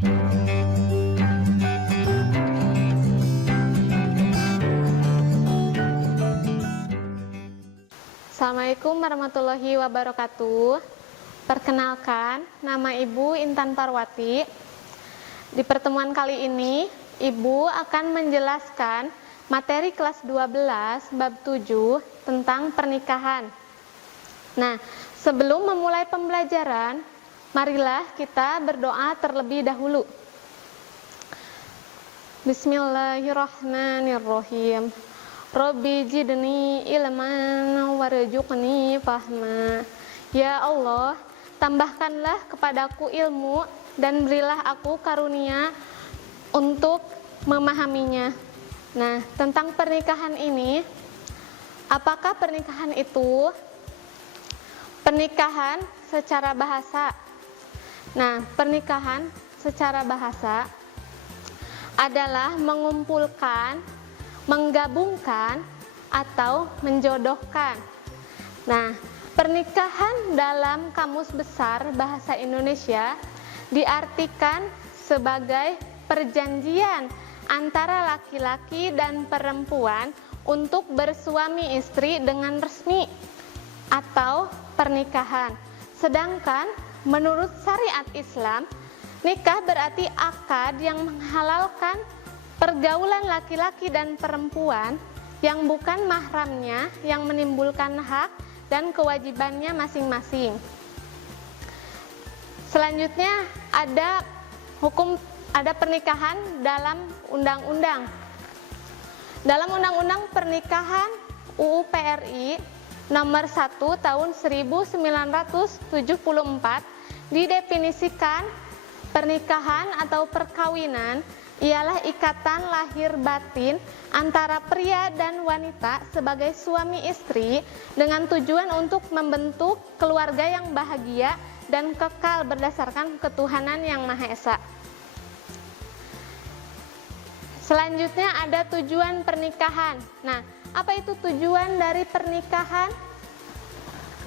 Assalamualaikum warahmatullahi wabarakatuh. Perkenalkan, nama Ibu Intan Parwati. Di pertemuan kali ini, Ibu akan menjelaskan materi kelas 12 bab 7 tentang pernikahan. Nah, sebelum memulai pembelajaran, marilah kita berdoa terlebih dahulu. Bismillahirrahmanirrahim. Rabbi jidni ilman warzuqni fahma. Ya Allah, tambahkanlah kepadaku ilmu dan berilah aku karunia untuk memahaminya. Nah, tentang pernikahan ini, apakah pernikahan itu? Pernikahan secara bahasa. Nah, pernikahan secara bahasa adalah mengumpulkan, menggabungkan, atau menjodohkan. Nah, pernikahan dalam Kamus Besar Bahasa Indonesia diartikan sebagai perjanjian antara laki-laki dan perempuan untuk bersuami istri dengan resmi atau pernikahan. Sedangkan menurut syariat Islam, nikah berarti akad yang menghalalkan pergaulan laki-laki dan perempuan yang bukan mahramnya, yang menimbulkan hak dan kewajibannya masing-masing. Selanjutnya ada pernikahan dalam undang-undang. Dalam undang-undang pernikahan UU PRI nomor 1 tahun 1974 didefinisikan pernikahan atau perkawinan ialah ikatan lahir batin antara pria dan wanita sebagai suami istri dengan tujuan untuk membentuk keluarga yang bahagia dan kekal berdasarkan ketuhanan yang Maha Esa. Selanjutnya ada tujuan pernikahan. Nah, apa itu tujuan dari pernikahan?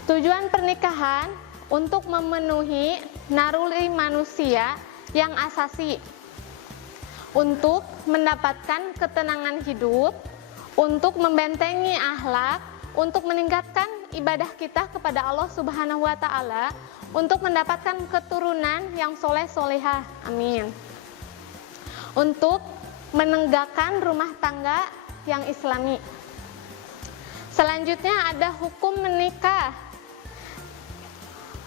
Tujuan pernikahan untuk memenuhi naluri manusia yang asasi, untuk mendapatkan ketenangan hidup, untuk membentengi akhlak, untuk meningkatkan ibadah kita kepada Allah Subhanahu wa Ta'ala, untuk mendapatkan keturunan yang soleh-solehah, amin. Untuk menegakkan rumah tangga yang islami. Selanjutnya ada hukum menikah.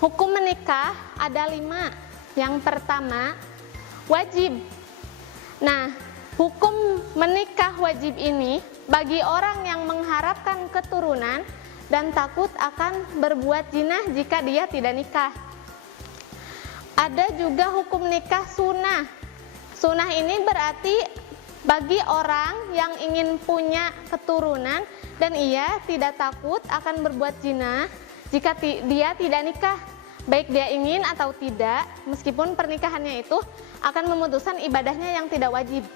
Hukum menikah ada 5. Yang pertama, wajib. Nah, hukum menikah wajib ini bagi orang yang mengharapkan keturunan dan takut akan berbuat zina jika dia tidak nikah. Ada juga hukum nikah sunnah. Sunnah ini berarti bagi orang yang ingin punya keturunan dan ia tidak takut akan berbuat zina jika dia tidak nikah. Baik dia ingin atau tidak, meskipun pernikahannya itu akan memutuskan ibadahnya yang tidak wajib.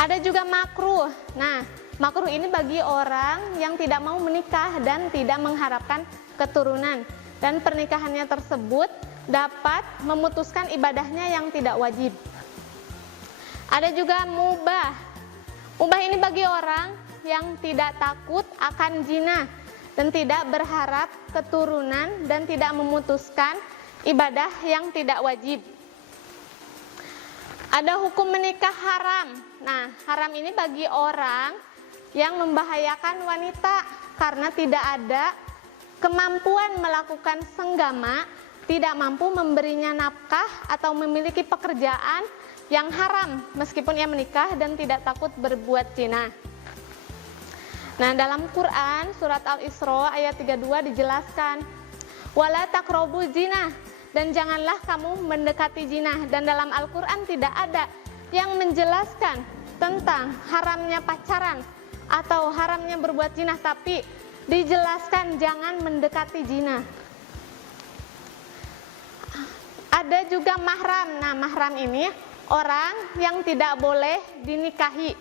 Ada juga makruh. Nah, makruh ini bagi orang yang tidak mau menikah dan tidak mengharapkan keturunan, dan pernikahannya tersebut dapat memutuskan ibadahnya yang tidak wajib. Ada juga mubah. Mubah ini bagi orang yang tidak takut akan zina dan tidak berharap keturunan dan tidak memutuskan ibadah yang tidak wajib. Ada hukum menikah haram. Nah, haram ini bagi orang yang membahayakan wanita karena tidak ada kemampuan melakukan senggama, tidak mampu memberinya nafkah atau memiliki pekerjaan yang haram meskipun ia menikah dan tidak takut berbuat zina. Nah, dalam Quran surat Al-Isra ayat 32 dijelaskan, wala taqrabu zina, dan janganlah kamu mendekati zina. Dan dalam Al-Quran tidak ada yang menjelaskan tentang haramnya pacaran atau haramnya berbuat zina, tapi dijelaskan jangan mendekati zina. Ada juga mahram. Nah, mahram ini orang yang tidak boleh dinikahi.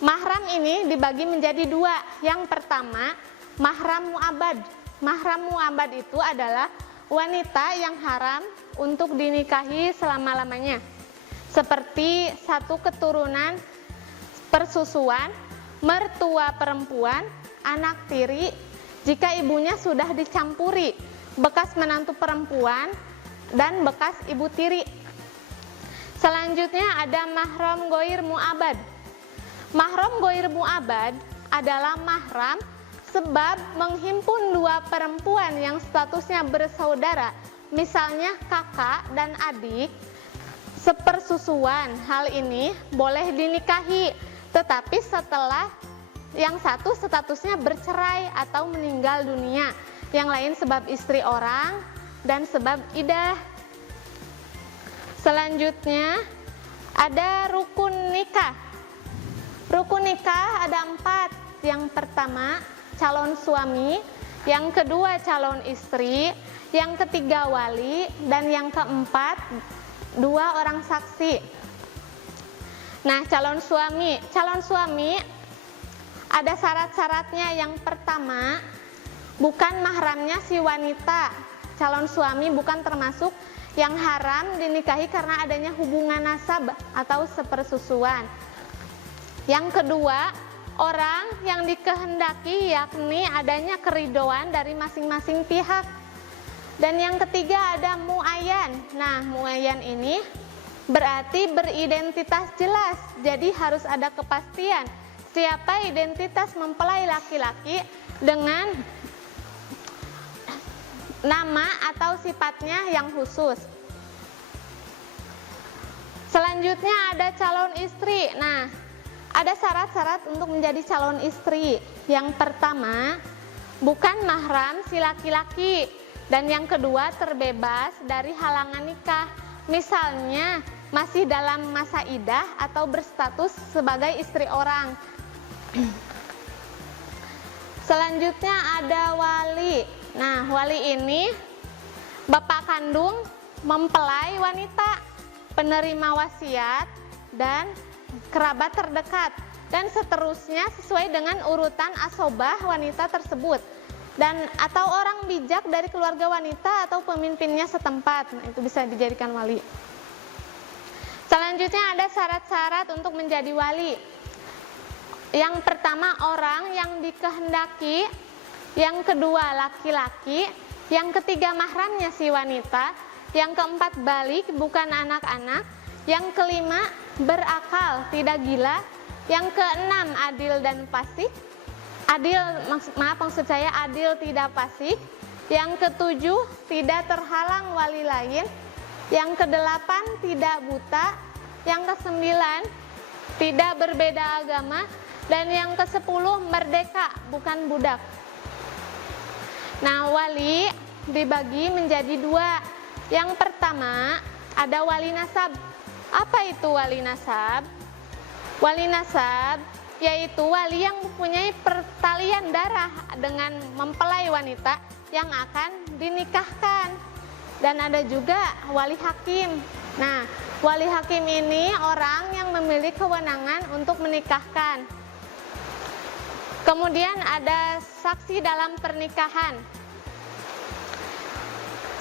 Mahram ini dibagi menjadi 2. Yang pertama, mahram mu'abad. Mahram mu'abad itu adalah wanita yang haram untuk dinikahi selama-lamanya, seperti satu keturunan persusuan, mertua perempuan, anak tiri, jika ibunya sudah dicampuri, bekas menantu perempuan, dan bekas ibu tiri. Selanjutnya ada mahram goir mu'abad. Mahram goir mu'abad adalah mahram sebab menghimpun dua perempuan yang statusnya bersaudara, misalnya kakak dan adik, sepersusuan. Hal ini boleh dinikahi, tetapi setelah yang satu statusnya bercerai atau meninggal dunia, yang lain sebab istri orang dan sebab idah. Selanjutnya ada rukun nikah. Rukun nikah ada 4. Yang pertama calon suami, yang kedua calon istri, yang ketiga wali, dan yang keempat 2 orang saksi. Nah, calon suami ada syarat-syaratnya. Yang pertama, bukan mahramnya si wanita. Calon suami bukan termasuk yang haram dinikahi karena adanya hubungan nasab atau sepersusuan. Yang kedua, orang yang dikehendaki, yakni adanya keridhoan dari masing-masing pihak. Dan yang ketiga ada muayyan. Nah, muayyan ini berarti beridentitas jelas, jadi harus ada kepastian siapa identitas mempelai laki-laki dengan nama atau sifatnya yang khusus. Selanjutnya ada calon istri. Nah, ada syarat-syarat untuk menjadi calon istri. Yang pertama, bukan mahram si laki-laki, dan yang kedua terbebas dari halangan nikah. Misalnya masih dalam masa idah atau berstatus sebagai istri orang. Selanjutnya ada wali. Nah, wali ini bapak kandung mempelai wanita, penerima wasiat, dan kerabat terdekat, dan seterusnya sesuai dengan urutan asobah wanita tersebut, dan atau orang bijak dari keluarga wanita atau pemimpinnya setempat. Nah, itu bisa dijadikan wali. Selanjutnya ada syarat-syarat untuk menjadi wali. Yang pertama orang yang dikehendaki, yang kedua laki-laki, yang ketiga mahramnya si wanita, yang keempat balik bukan anak-anak, yang kelima berakal tidak gila, yang keenam adil dan fasik. Maksud saya adil tidak fasik. Yang ketujuh tidak terhalang wali lain. Yang kedelapan tidak buta. Yang kesembilan tidak berbeda agama. Dan yang kesepuluh merdeka bukan budak. Nah, wali dibagi menjadi 2. Yang pertama ada wali nasab. Apa itu wali nasab? Wali nasab yaitu wali yang mempunyai pertalian darah dengan mempelai wanita yang akan dinikahkan. Dan ada juga wali hakim. Nah, wali hakim ini orang yang memiliki kewenangan untuk menikahkan. Kemudian ada saksi dalam pernikahan.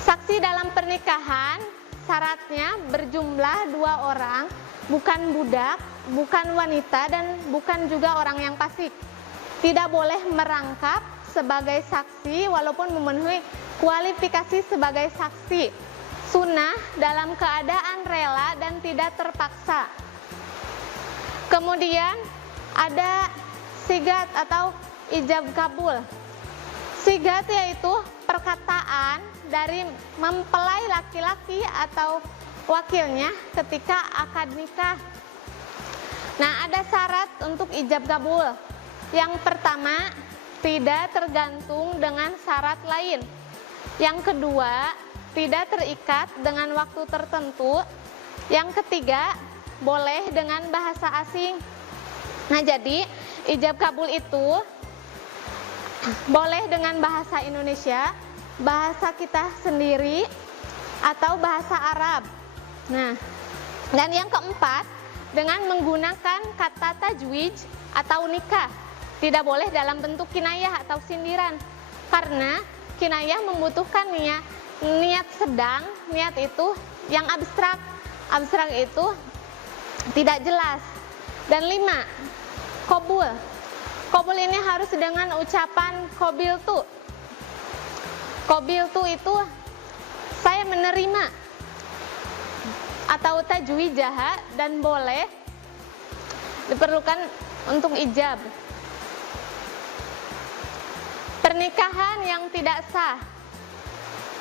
Saksi dalam pernikahan syaratnya berjumlah 2 orang, bukan budak, bukan wanita, dan bukan juga orang yang fasik. Tidak boleh merangkap sebagai saksi walaupun memenuhi kualifikasi sebagai saksi. Sunnah dalam keadaan rela dan tidak terpaksa. Kemudian ada sigat atau ijab kabul. Sigat yaitu perkataan dari mempelai laki-laki atau wakilnya ketika akad nikah. Nah, ada syarat untuk ijab kabul. Yang pertama, tidak tergantung dengan syarat lain. Yang kedua, tidak terikat dengan waktu tertentu. Yang ketiga, boleh dengan bahasa asing. Nah, jadi ijab kabul itu boleh dengan bahasa Indonesia, bahasa kita sendiri, atau bahasa Arab. Nah, dan yang keempat, dengan menggunakan kata tajwid atau nikah. Tidak boleh dalam bentuk kinayah atau sindiran, karena kinayah membutuhkan niat sedang, niat itu yang abstrak. Abstrak itu tidak jelas. Dan 5, qabul. Qabul ini harus dengan ucapan qabiltu. Qabiltu itu saya menerima, atau tajwijah, dan boleh diperlukan untuk ijab. Pernikahan yang tidak sah.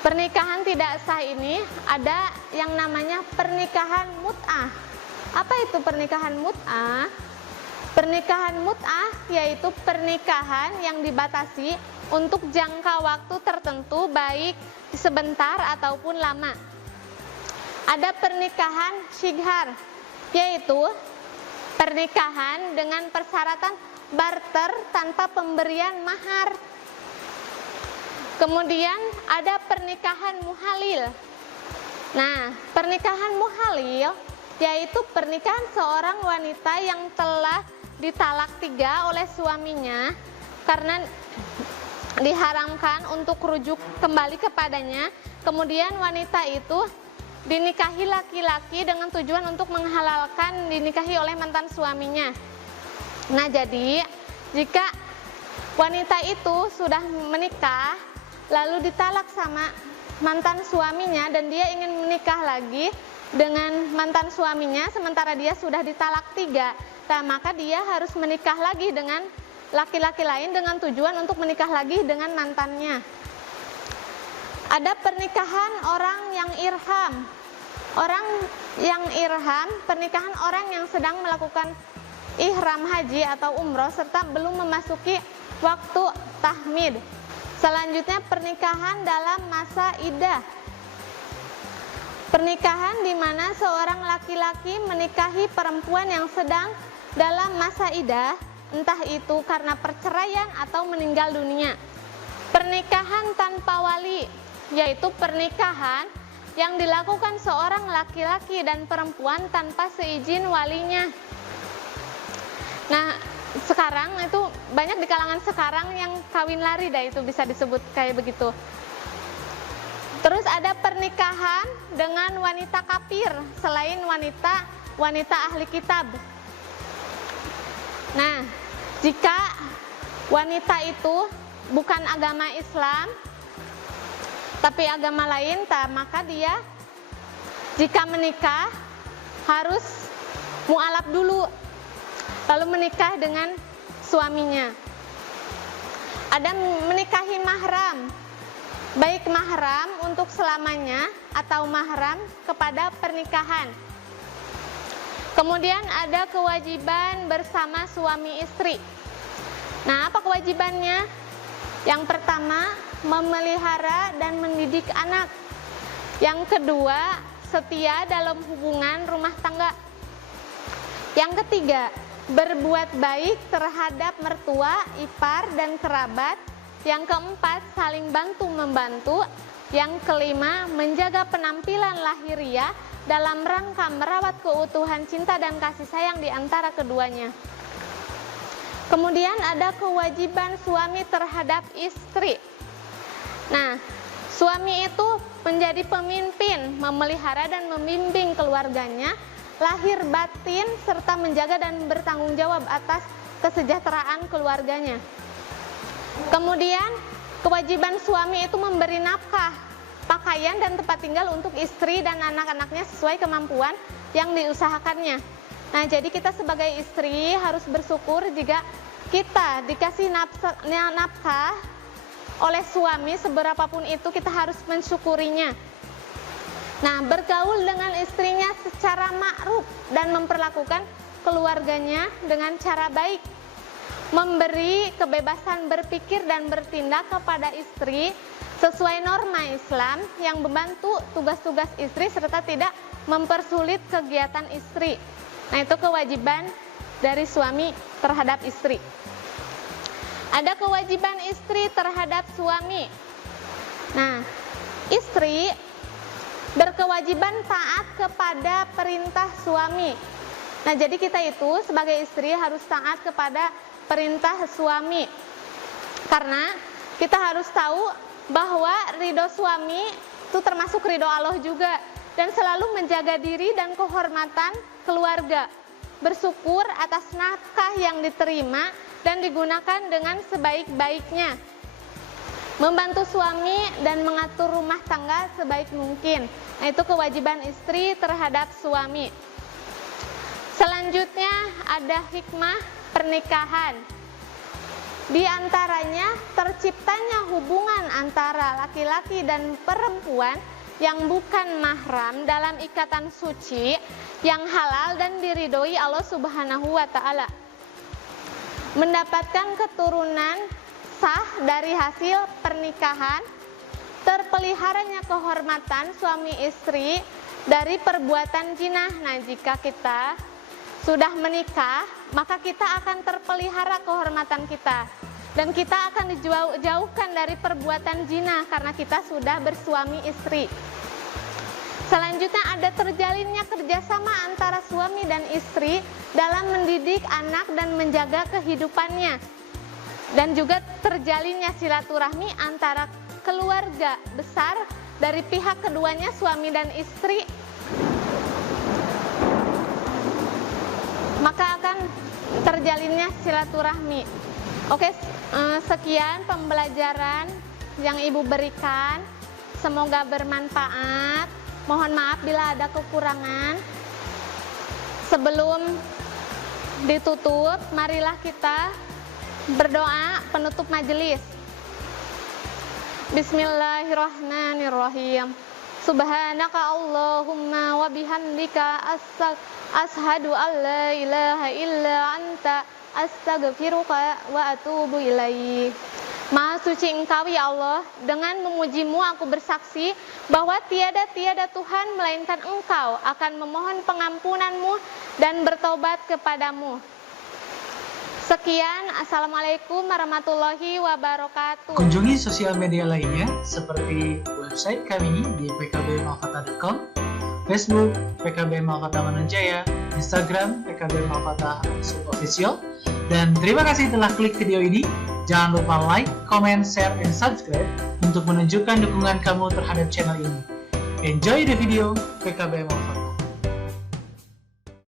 Pernikahan tidak sah ini ada yang namanya pernikahan mut'ah. Apa itu pernikahan mut'ah? Pernikahan mut'ah yaitu pernikahan yang dibatasi untuk jangka waktu tertentu, baik sebentar ataupun lama. Ada pernikahan syighar, yaitu pernikahan dengan persyaratan barter tanpa pemberian mahar. Kemudian ada pernikahan muhalil. Nah, pernikahan muhalil yaitu pernikahan seorang wanita yang telah ditalak 3 oleh suaminya karena diharamkan untuk rujuk kembali kepadanya. Kemudian wanita itu dinikahi laki-laki dengan tujuan untuk menghalalkan dinikahi oleh mantan suaminya. Nah, jadi jika wanita itu sudah menikah lalu ditalak sama mantan suaminya dan dia ingin menikah lagi dengan mantan suaminya sementara dia sudah ditalak 3, nah, maka dia harus menikah lagi dengan laki-laki lain dengan tujuan untuk menikah lagi dengan mantannya. Ada pernikahan orang yang irham. Orang yang irham, pernikahan orang yang sedang melakukan ihram haji atau umroh serta belum memasuki waktu tahmid. Selanjutnya pernikahan dalam masa iddah. Pernikahan di mana seorang laki-laki menikahi perempuan yang sedang dalam masa iddah, entah itu karena perceraian atau meninggal dunia. Pernikahan tanpa wali, yaitu pernikahan yang dilakukan seorang laki-laki dan perempuan tanpa seizin walinya. Nah, sekarang itu banyak di kalangan sekarang yang kawin lari, dah itu bisa disebut kayak begitu. Terus ada pernikahan dengan wanita kafir selain wanita ahli kitab. Nah, jika wanita itu bukan agama Islam tapi agama lain, maka dia jika menikah harus mu'alaf dulu, lalu menikah dengan suaminya. Ada menikahi mahram, baik mahram untuk selamanya atau mahram kepada pernikahan. Kemudian ada kewajiban bersama suami istri. Nah, apa kewajibannya? Yang pertama, memelihara dan mendidik anak. Yang kedua, setia dalam hubungan rumah tangga. Yang ketiga, berbuat baik terhadap mertua, ipar, dan kerabat. Yang keempat, saling bantu-membantu. Yang kelima, menjaga penampilan lahiriah dalam rangka merawat keutuhan cinta dan kasih sayang di antara keduanya. Kemudian ada kewajiban suami terhadap istri. Nah, suami itu menjadi pemimpin, memelihara dan membimbing keluarganya, lahir batin, serta menjaga dan bertanggung jawab atas kesejahteraan keluarganya. Kemudian kewajiban suami itu memberi nafkah, pakaian dan tempat tinggal untuk istri dan anak-anaknya sesuai kemampuan yang diusahakannya. Nah, jadi kita sebagai istri harus bersyukur jika kita dikasih nafkah oleh suami, seberapapun itu kita harus mensyukurinya. Nah, bergaul dengan istrinya secara ma'ruf dan memperlakukan keluarganya dengan cara baik. Memberi kebebasan berpikir dan bertindak kepada istri sesuai norma Islam yang membantu tugas-tugas istri serta tidak mempersulit kegiatan istri. Nah, itu kewajiban dari suami terhadap istri. Ada kewajiban istri terhadap suami. Nah, istri berkewajiban taat kepada perintah suami. Nah, jadi kita itu sebagai istri harus taat kepada perintah suami. Karena kita harus tahu bahwa ridho suami itu termasuk ridho Allah juga. Dan selalu menjaga diri dan kehormatan keluarga. Bersyukur atas nafkah yang diterima dan digunakan dengan sebaik-baiknya. Membantu suami dan mengatur rumah tangga sebaik mungkin. Nah, itu kewajiban istri terhadap suami. Selanjutnya ada hikmah pernikahan. Di antaranya terciptanya hubungan antara laki-laki dan perempuan yang bukan mahram dalam ikatan suci yang halal dan diridhoi Allah Subhanahu wa taala. Mendapatkan keturunan sah dari hasil pernikahan, terpeliharanya kehormatan suami istri dari perbuatan zina. Nah, jika kita sudah menikah, maka kita akan terpelihara kehormatan kita. Dan kita akan dijauhkan dari perbuatan zina karena kita sudah bersuami istri. Selanjutnya ada terjalinnya kerjasama antara suami dan istri dalam mendidik anak dan menjaga kehidupannya. Dan juga terjalinnya silaturahmi antara keluarga besar dari pihak keduanya, suami dan istri. Maka akan terjalinnya silaturahmi. Oke, sekian pembelajaran yang Ibu berikan. Semoga bermanfaat. Mohon maaf bila ada kekurangan. Sebelum ditutup, marilah kita berdoa penutup majelis. Bismillahirrahmanirrahim. Subhanaka Allahumma wa bihamdika ashhadu an la ilaha illa anta astaghfiruka wa atubu ilaik. Maha suci Engkau ya Allah, dengan memujimu aku bersaksi bahwa tiada Tuhan melainkan Engkau, akan memohon pengampunanmu dan bertobat kepadamu. Sekian, Assalamualaikum warahmatullahi wabarakatuh. Kunjungi sosial media lainnya seperti website kami di pkbmalkota.com, Facebook PKB Malkota Manunjaya, Instagram PKB Malkota _official. Dan terima kasih telah klik video ini. Jangan lupa like, comment, share, and subscribe untuk menunjukkan dukungan kamu terhadap channel ini. Enjoy the video PKB Malkota.